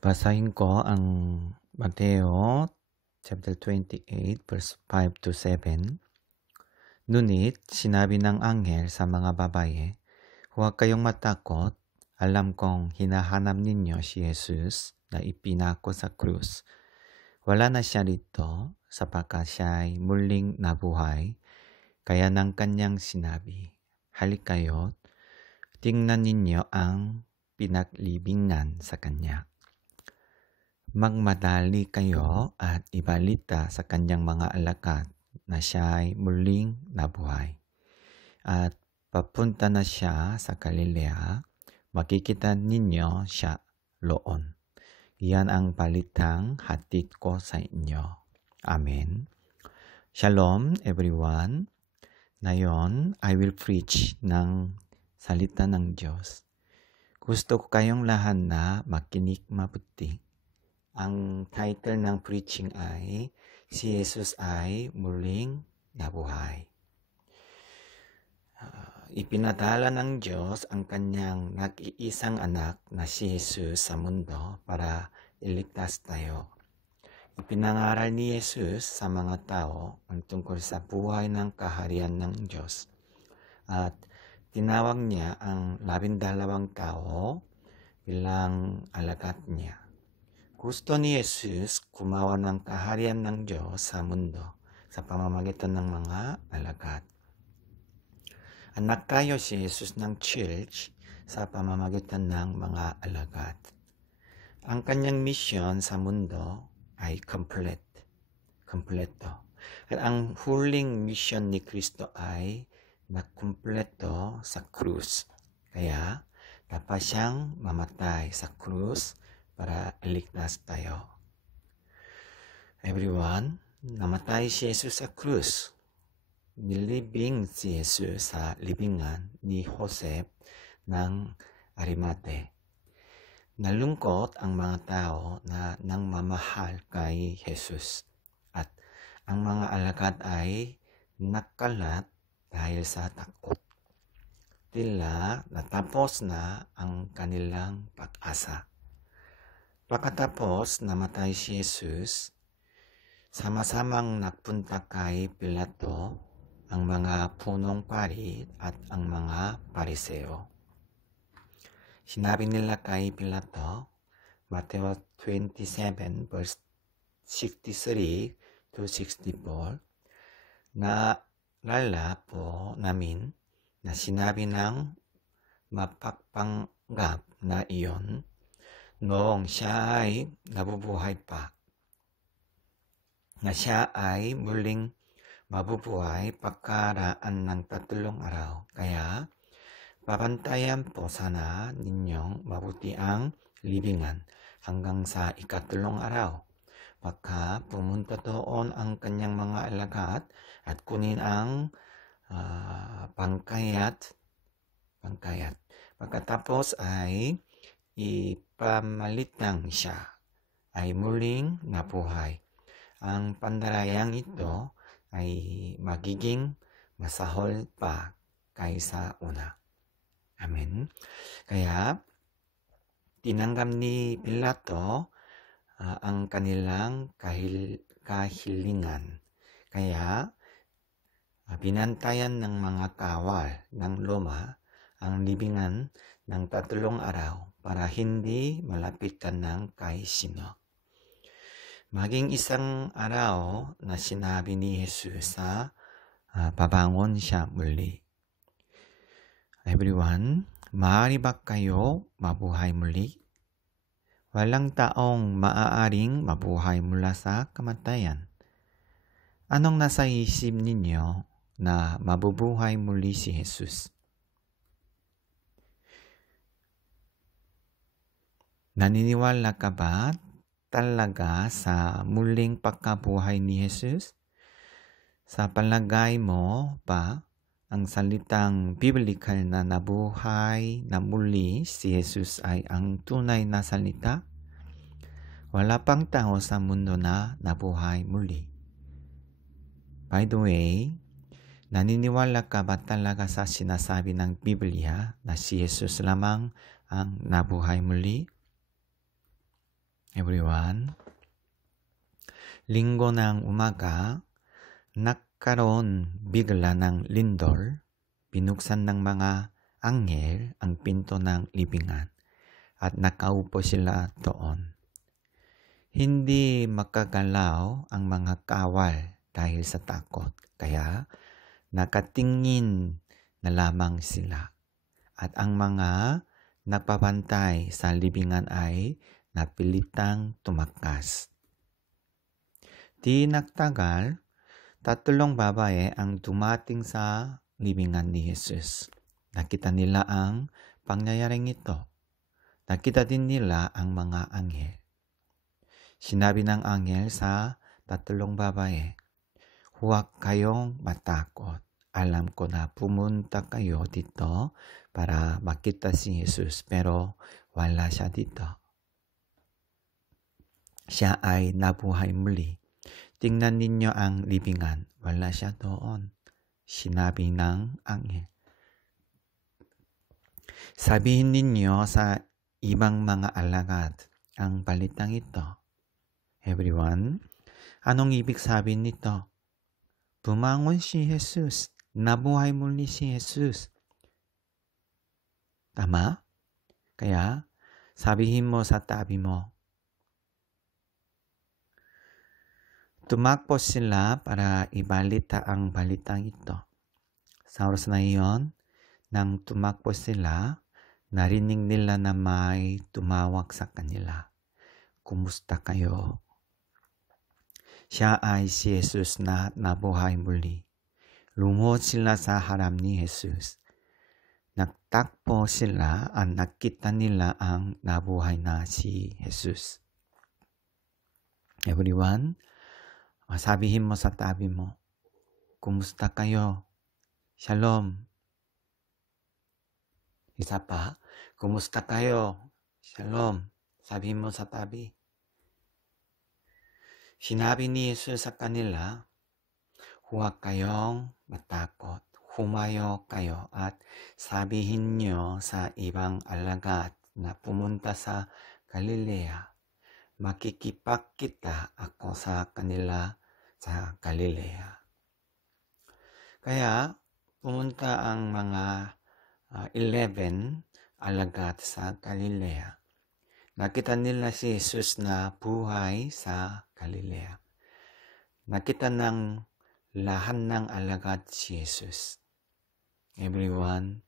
Basahin ko ang Mateo chapter 28 verse 5 to 7. Ngunit sinabi ng anghel sa mga babae, huwag kayong matakot. Alam kong hinahanap ninyo si Jesus na ipinako sa krus. Wala na siya rito sapagkat siya ay muling nabuhay. Kaya ng kanyang sinabi, halikayo, tingnan ninyo ang pinaglibingan sa kanya. Magmadali kayo at ibalita sa kanyang mga alagad na siya ay muling nabuhay. At papunta na siya sa Galilea, makikita ninyo siya roon. Iyan ang balitang hatid ko sa inyo. Amen. Shalom everyone. Ngayon, I will preach ng salita ng Diyos. Gusto ko kayong lahat na makinig mabuti. Ang title ng preaching ay, si Jesus ay muling nabuhay. Ipinadala ng Diyos ang kanyang nag-iisang anak na si Jesus sa mundo para iligtas tayo. Ipinangaral ni Jesus sa mga tao ang tungkol sa buhay ng kaharian ng Diyos. At tinawag niya ang 12 tao bilang alagad niya. Gusto ni Jesus gumawa ng kaharian ng Diyos sa mundo sa pamamagitan ng mga alagad. Anak tayo si Jesus ng church sa pamamagitan ng mga alagad. Ang kanyang mission sa mundo ay kompleto. At ang huling mission ni Kristo ay nakumpleto sa krus. Kaya dapat siyang mamatay sa krus para iligtas tayo. Everyone, namatay si Jesus sa krus. Nilibing si Jesus sa libingan ni Joseph ng Arimate. Nalungkot ang mga tao na nang mamahal kay Jesus. At ang mga alagad ay nakalat dahil sa takot. Tila natapos na ang kanilang pag-asa. Pagkatapos namatay si Jesus, sama-samang nagpunta kay Pilato ang mga punong pari at ang mga pariseo. Sinabi nila kay Pilato, Mateo 27 verse 63 to 64, na lala po namin na sinabi ng mapagpanggap na iyon noong siya ay nabubuhay pa, na siya ay muling mabubuhay pagkaraan ng 3 araw. Kaya papantayan po sana ninyong mabuti ang libingan hanggang sa 3 araw. Pagka pumunta doon ang kanyang mga alagad at kunin ang pangkayat. Pagkatapos ay ipamalitang siya ay muling nabuhay. Ang pandalayang ito ay magiging masahol pa kaysa una. Amen. Kaya tinanggap ni Pilato ang kanilang kahilingan. Kaya binantayan ng mga kawal ng Roma ang libingan ng 3 araw para hindi malapitan ng kahit sino. Maging 1 araw na sinabi ni Jesus sa babangon siya muli. Everyone, maaari ba kayo mabuhay muli? Walang taong maaaring mabuhay mula sa kamatayan. Anong nasa isip ninyo na mabubuhay muli si Jesus? Naniniwala ka ba talaga sa muling pagkabuhay ni Jesus? Sa palagay mo ba ang salitang biblikal na nabuhay na muli si Jesus ay ang tunay na salita? Wala pang tao sa mundo na nabuhay muli. By the way, naniniwala ka ba talaga sa sinasabi ng Biblia na si Jesus lamang ang nabuhay muli? everyone. Linggo ng umaga, nagkaroon bigla ng lindol. Binuksan ng mga anghel ang pinto ng libingan at nakaupo sila doon. Hindi makagalaw ang mga kawal dahil sa takot, kaya nakatingin na lamang sila. At ang mga nagpapantay sa libingan ay napilitang tumakas. Di nagtagal, 3 babae ang dumating sa libingan ni Jesus. Nakita nila ang pangyayaring ito. Nakita din nila ang mga anghel. Sinabi ng anghel sa 3 babae, "Huwag kayong matakot. Alam ko na pumunta kayo dito para makita si Jesus, pero wala siya dito. Siya ay nabuhay muli. Tingnan ninyo ang libingan. Wala siya doon." Sinabi ng anghel. Sabihin ninyo sa ibang mga alagad ang balitang ito. Everyone, anong ibig sabihin nito? Bumangon si Jesus. Nabuhay muli si Jesus. Tama? Kaya, sabihin mo sa tabi mo. Tumakbo sila para ibalita ang balitang ito. Sa oras na iyon, nang tumakbo sila, narinig nila na may tumawag sa kanila. "Kumusta kayo?" Siya ay si Jesus na nabuhay muli. Lumuhod sila sa harap ni Jesus. Nagtakbo sila at nakita nila ang nabuhay na si Jesus. Everyone, sabihin mo sa tabi mo, "Kumusta kayo? Shalom." Isa pa, "Kumusta kayo? Shalom." Sabihin mo sa tabi. Sinabi ni Jesus sa kanila, "Huwag kayong matakot. Humayo kayo at sabihin niyo sa ibang alagad na pumunta sa Galilea. Makikipagkita ako sa kanila sa Galilea." Kaya pumunta ang mga 11 alagad sa Galilea. Nakita nila si Jesus na buhay sa Galilea. Nakita ng lahat ng alagad si Jesus. Everyone,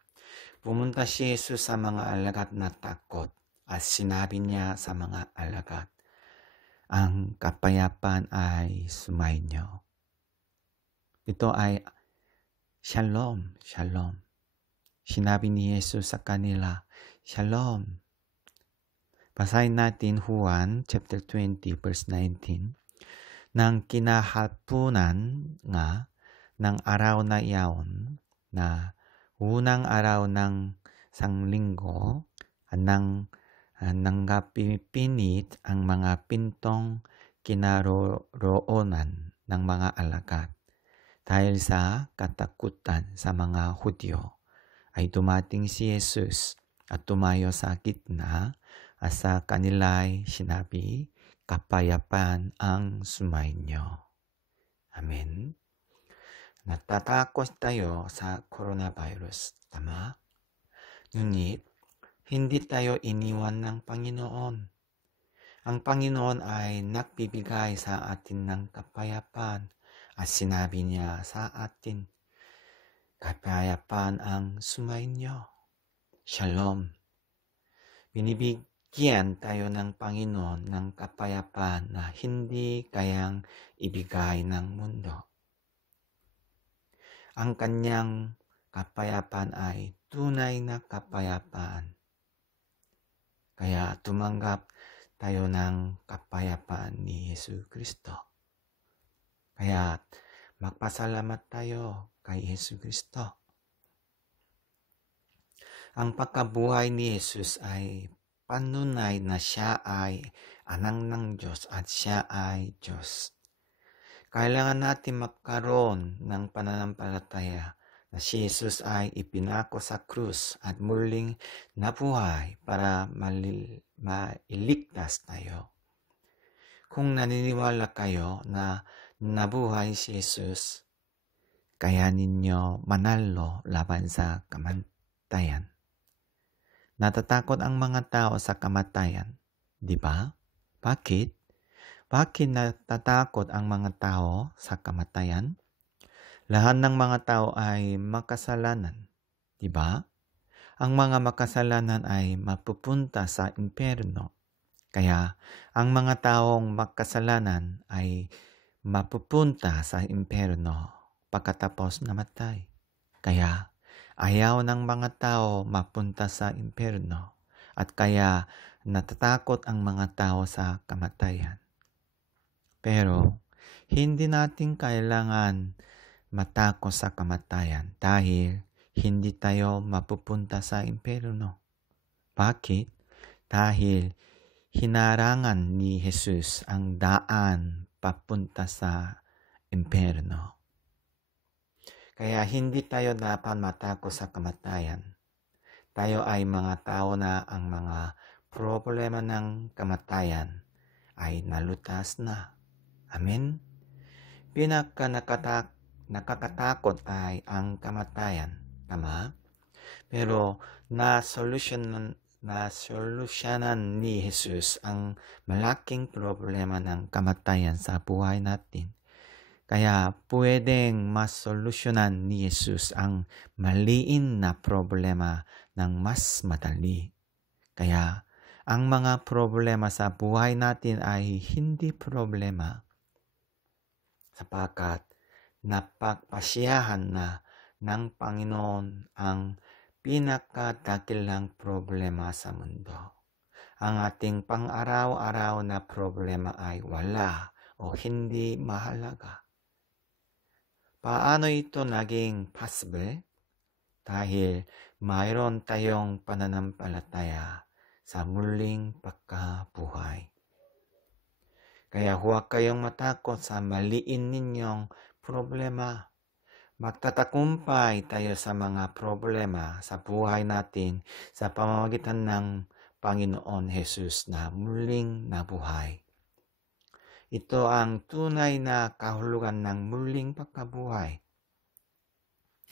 pumunta si Jesus sa mga alagad na takot at sinabi niya sa mga alagad, "Ang kapayapaan ay sumainyo." Ito ay shalom, shalom. Sinabi ni Jesus sa kanila, "Shalom." Basahin natin Juan chapter 20 verse 19. Nang kinahapunan nga ng araw na iyon, na unang araw ng sanglinggo, nang nanggapipinit ang mga pintong kinaroroonan ng mga alagad. Dahil sa katakutan sa mga Hudyo, ay dumating si Jesus at tumayo sa gitna at sa kanila'y sinabi, "Kapayapaan ang sumainyo." Amen. Natatakot tayo sa coronavirus, tama? Ngunit, hindi tayo iniwan ng Panginoon. Ang Panginoon ay nagbibigay sa atin ng kapayapaan at sinabi niya sa atin, "Kapayapaan ang sumainyo." Shalom. Binibigyan tayo ng Panginoon ng kapayapaan na hindi kayang ibigay ng mundo. Ang kanyang kapayapaan ay tunay na kapayapaan. Kaya tumanggap tayo ng kapayapaan ni Yesu Kristo. Kaya magpasalamat tayo kay Yesu Kristo. Ang pagkabuhay ni Jesus ay panunay na siya ay anak ng Diyos at siya ay Diyos. Kailangan natin magkaroon ng pananampalataya na si Jesus ay ipinako sa krus at muling nabuhay para mailigtas tayo. Kung naniniwala kayo na nabuhay si Jesus, kaya ninyo manalo laban sa kamatayan. Natatakot ang mga tao sa kamatayan, di ba? Bakit? Bakit natatakot ang mga tao sa kamatayan? Lahat ng mga tao ay makasalanan, di ba? Ang mga makasalanan ay mapupunta sa impyerno. Kaya ang mga taong makasalanan ay mapupunta sa impyerno pagkatapos namatay. Kaya ayaw ng mga tao mapunta sa impyerno at kaya natatakot ang mga tao sa kamatayan. Pero hindi natin kailangan matakot sa kamatayan dahil hindi tayo mapupunta sa impyerno. Bakit? Dahil hinarangan ni Jesus ang daan papunta sa impyerno. Kaya hindi tayo dapat matakot sa kamatayan. Tayo ay mga tao na ang mga problema ng kamatayan ay nalutas na. Amen? Nakakatakot ay ang kamatayan. Tama? Pero nasolusyonan ni Jesus ang malaking problema ng kamatayan sa buhay natin. Kaya pwedeng masolusyonan ni Jesus ang maliin na problema ng mas madali. Kaya ang mga problema sa buhay natin ay hindi problema sapagkat napagpasyahan na ng Panginoon ang pinakadakilang problema sa mundo. Ang ating pang-araw-araw na problema ay wala o hindi mahalaga. Paano ito naging possible? Dahil mayroon tayong pananampalataya sa muling pagkabuhay. Kaya huwag kayong matakot sa maliin ninyong problema. Magtatagumpay tayo sa mga problema sa buhay natin sa pamamagitan ng Panginoon Jesus na muling nabuhay. Ito ang tunay na kahulugan ng muling pagkabuhay.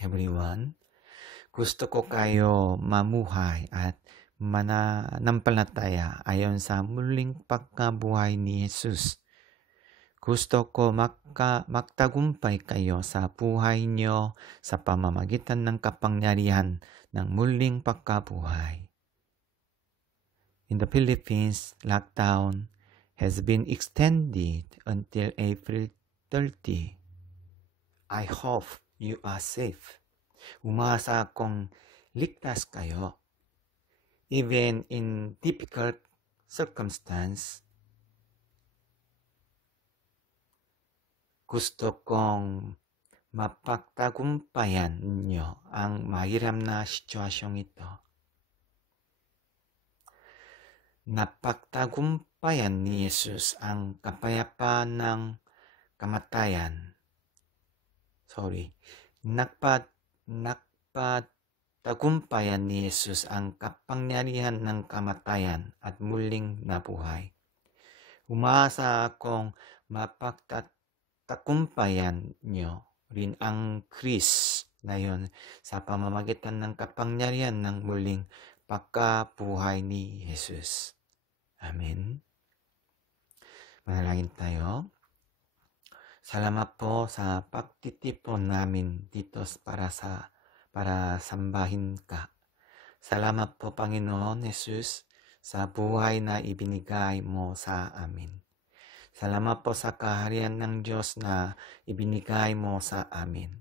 Everyone, gusto ko kayo mamuhay at mananampalataya ayon sa muling pagkabuhay ni Jesus. Gusto ko magtagumpay kayo sa buhay niyo sa pamamagitan ng kapangyarihan ng muling pagkabuhay. In the Philippines, lockdown has been extended until April 30. I hope you are safe. Umasa akong ligtas kayo. Even in difficult circumstance, gusto kong mapagtagumpayan ninyo ang mahirap na sitwasyong ito. Napagtagumpayan ni Jesus ang kapayapaan ng kamatayan. Napagtagumpayan ni Jesus ang kapangyarihan ng kamatayan at muling nabuhay. Umaasa akong mapagtagumpayan nyo rin ang Kris na yon sa pamamagitan ng kapangyarihan ng muling pagkabuhay ni Jesus. Amen. Manalangin tayo. Salamat po sa pagtitipon namin dito para sambahin ka. Salamat po Panginoon Jesus sa buhay na ibinigay mo sa amin. Salamat po sa kaharian ng Diyos na ibinigay mo sa amin.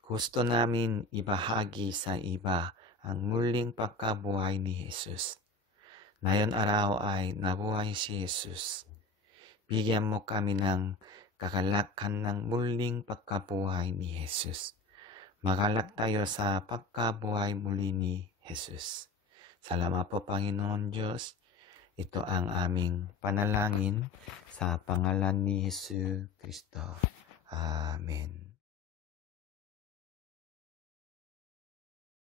Gusto namin ibahagi sa iba ang muling pagkabuhay ni Jesus. Ngayon araw ay nabuhay si Jesus. Bigyan mo kami ng kakalakan ng muling pagkabuhay ni Jesus. Magalak tayo sa pagkabuhay muli ni Jesus. Salamat po Panginoon Diyos. Ito ang aming panalangin sa pangalan ni Jesu Kristo. Amen.